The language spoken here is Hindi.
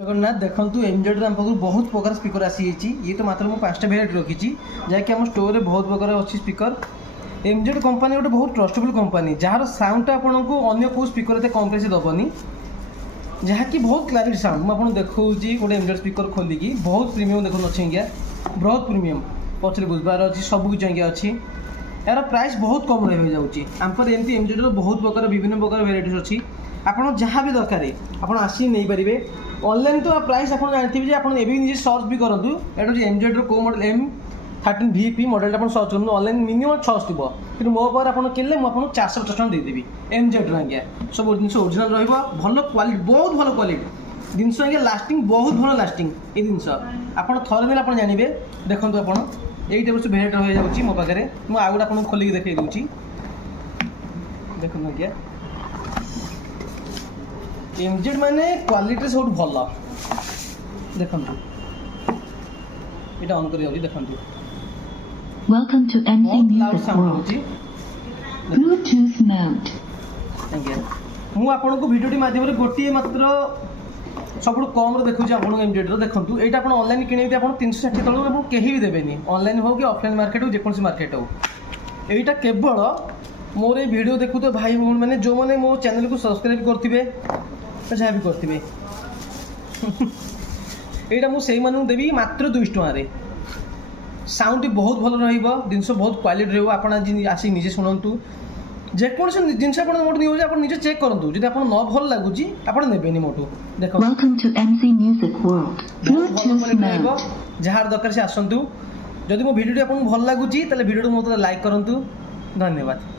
जगन्नाथ देखु एमजेड आम पाखु बहुत प्रकार स्पीकर आसी ये तो मात्र मुझे 5टा भेराइटी रखी जहाँकि आम स्टोर में बहुत प्रकार अच्छी स्पीकर एमजेड कंपनी गोटे बहुत ट्रस्टेबल कंपनी जार साउंडटा आपन को अन्य को स्पीकर कम पैसे दबनी जहाँकि बहुत क्लारिटी साउंड मुझे देखा गोटे एमजेड स्पीकर खोलिकी बहुत प्रीमियम देखो अच्छे क्या बहुत प्रीमियम पचर बुझबार अच्छी सब किसी आज्ञा अच्छी यार प्राइस बहुत कम रही जाऊँगी आमपर एमती एमजेड बहुत प्रकार विभिन्न प्रकार भेराइटीज अच्छी आपड़ जहाँ भी दरकार आप आसी नहीं पारे ऑनलाइन तो प्राइस आप जानते आप निजे सर्च भी करूँ एट एमजेड रो मॉडल M13 VP मॉडल आप सर्च करूँ ऑनलाइन मिनिमम 6 थी कि मो पास आप किनले मुझे 450 टका देदेवी एमजेड आज्ञा सब जिन ओरिजिनल रहा क्वालिटी बहुत भल क्वालिटी जिनस आज्ञा लास्टिंग बहुत भल लास्टिंग ये जिनस आप थरे देने आप जानवे देखो आप यही टाइप से भेराइट रही जाऊँगी मो पाखे मुझे आउ गोटे आपको खोलिक देखा दूसरी देखो आज्ञा एमजेड माने क्वालिटी सब भल देखो ये ऑन कर देखो Welcome to MC बहुत लाउड Music साउंड World. होची Bluetooth mode. आज्ञा मु आपन को वीडियो माध्यम गोटे मात्र सब कम देखुची आप एमजेड देखो ये आप ऑनलाइन किणी आप 360 तक आप कहीं भी देवेनि ऑनलाइन हो कि ऑफलाइन मार्केट हो जेकोसी मार्केट हो यहीटा केवल मोर ये वीडियो देखु तो भाई भूण मैंने जो मैंने मो चैनल को सब्सक्राइब करथिबे जहाँ भी करथिबे एटा मु सेही मानू देवी मात्र 200 टका साउंड बहुत भल रहिबो जिनस बहुत क्वालिटी रहबो आपण आसी निजे शुणु जेकोसी जिनस आप मोटू नहीं आप निजे चेक करूँ जब आप न भल लगुच आप नेबेनि मोटू देखो Welcome to MC Music World. बहुत भल Bluetooth क्वालिटी रहइबो mode. जहाँ दरकार से आसतु जदि मो वीडियो आपको भल लगुच ताले वीडियो मतलब लाइक करूँ धन्यवाद।